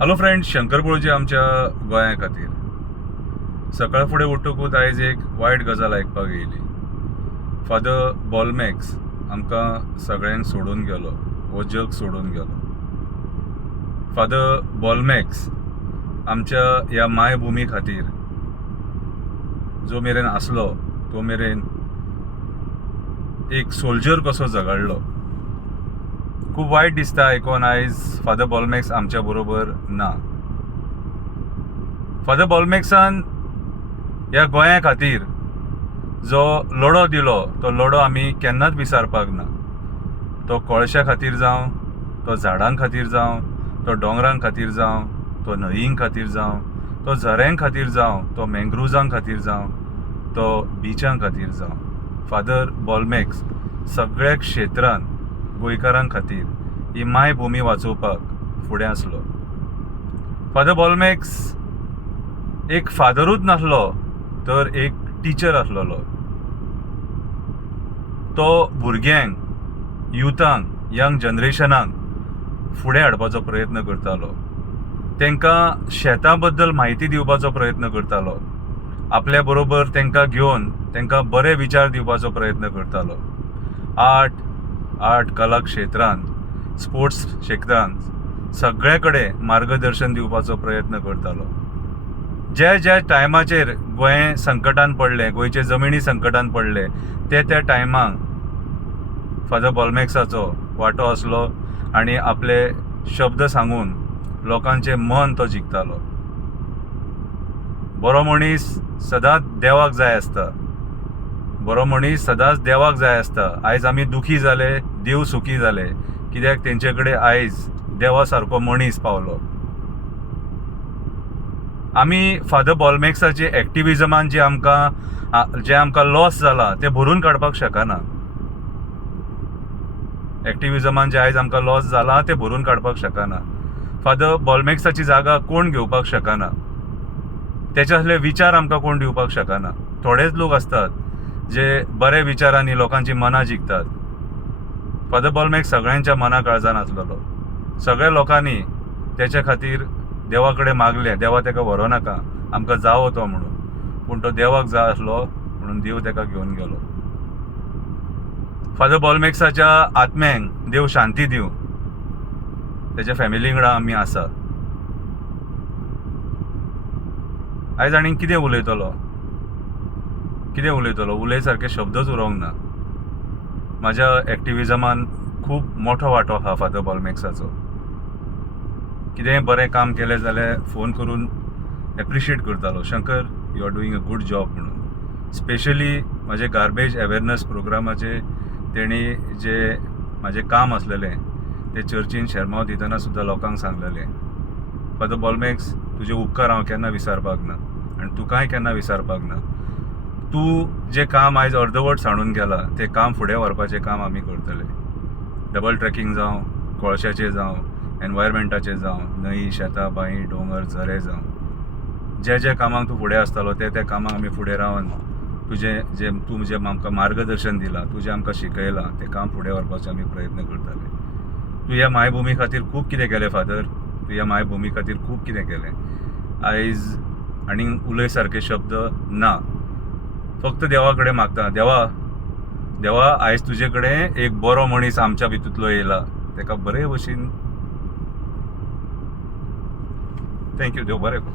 Hello friends, Shankar बोळजी आमच्या गोंया खातीर सकाळ फुडें उठूकूच आयज एक वायट गजाल आयकपाक येयली. फादर बॉलमॅक्स आमकां सगळ्यांक सोडून गेलो, हो जग सोडून गेलो. फादर बॉलमॅक्स आमच्या ह्या मायभुमी खातीर जो मेरेन आसलो तो मेरेन एक सोल्जर कसो झगडलो. खूब वायट दिसता आयकोन आयज फादर बॉलमॅक्स आमच्या बरोबर ना. फादर बॉलमॅक्सान ह्या गोंया खातीर जो लढो दिलो तो लढो आमी केन्नाच विसरपाक ना. तो कळशा खातीर जावं, तो झाडां खातीर जावं, तो दोंगरां खातीर जावं, तो न्हंयीं खातीर जावं, तो झऱ्यां खातीर जावं, तो मँग्रुव्जां खातीर जावं, तो बिचां खातीर जावं. फादर बॉलमॅक्स सगळ्या क्षेत्रांत गोंयकारां खातीर ही मायभुमी वाचोवपाक फुडें आसलो. फादर बॉलमॅक्स एक फादरूच नासलो तर एक टिचर आसलोलो. तो भुरग्यांक, युथांक, यंग जनरेशनाक फुडें हाडपाचो प्रयत्न करतालो. तांकां शेतां बद्दल म्हायती दिवपाचो प्रयत्न करतालो. आपल्या बरोबर तांकां घेवन तांकां बरे विचार दिवपाचो प्रयत्न करतालो. आर्ट कला क्षेत्रांत, स्पोर्ट्स क्षेत्रांत सगळे कडेन मार्गदर्शन दिवपाचो प्रयत्न करतालो. ज्या टायमाचेर गोंय संकटान पडलें, गोंयचे जमिनी संकटान पडले, त्या टायमाक फादर बॉलमॅक्साचो वांटो आसलो आनी आपले शब्द सांगून लोकांचें मन तो जिखतालो. बरो मनीस सदांच देवाक जाय आसता. बरो मनीस सदांच देवाक जाय आसता. आयज आमी दुखी जाले, देव सुखी जाले, कित्याक तेंचे कडेन आयज देवा सारको मनीस पावलो. आमी फादर बॉलमॅक्साचे एक्टिविजमान जे आमकां लॉस जाला ते भरून काडपाक शकना. एक्टिविजमान जे आयज आमकां लॉस जाला ते भरून काडपाक शकना. फादर बॉलमॅक्साची जागा कोण घेवपाक शकना. तेचे असले विचार आमकां कोण दिवपाक शकना. थोडेच लोक असतात जे बरे विचारांनी लोकांची मनां जिखतात. फादर बॉलमॅक्स सगळ्यांच्या मना काळजान आसलेलो. सगळ्या लोकांनी तेच्या खातीर देवा कडेन मागलें, देवा तेका व्हरोनाका, आमकां जावो तो म्हणून. पूण तो देवाक जाय आसलो म्हणून देव तेका घेवन गेलो. फादर बॉलमॅक्साच्या आत्म्यांक देव शांती दिवं. तेच्या फॅमिली वांगडा आमी आसा. आयज आनी कितें उलयतलो उलय सारके शब्दच उरोंक ना. म्हाज्या एक्टिविजमान खूब मोठो वांटो आहा फादर बॉलमॅक्साचो. कितेंय बरें काम केलें जाल्यार फोन करून एप्रिशिएट करतालो. Shankar, you are doing a good job म्हणून. स्पेशली म्हाजे गार्बेज अवेरनस प्रोग्रामाचे तेणी जे म्हाजें काम आसलेलें ते चर्चीन शर्माव दितना सुद्दां लोकांक सांगलेलें. फादर बॉलमॅक्स, तुजे उपकार हांव केन्ना विसरपाक ना आनी तुकांय केन्ना विसरपाक ना. तूं जें काम आयज अर्दवट सांडून गेलां तें काम फुडें व्हरपाचें काम आमी करतले. डबल ट्रॅकिंग जावं, कळशाचें जावं, एनवायरमेंटाचें जावं, न्हंय, शेतां, बांय, दोंगर, झरे जावं, ज्या कामाक तूं फुडें आसतालो त्या कामाक आमी फुडें रावन तूं जें आमकां मार्गदर्शन दिलां, तूं जें आमकां शिकयलां तें काम फुडें व्हरपाचो आमी प्रयत्न करतले. तूं ह्या मायभुमी खातीर खूब कितें केलें फादर. तूं ह्या मायभुमी खातीर खूब कितें केलें. आयज आनीक उलय सारके शब्द ना. फक्त देवा कडेन मागता, देवा आयज तुजे कडेन एक बरो मनीस आमच्या भितूंतलो येयला. तेका बरे भशेन थँक्यू. देव बरें करूं.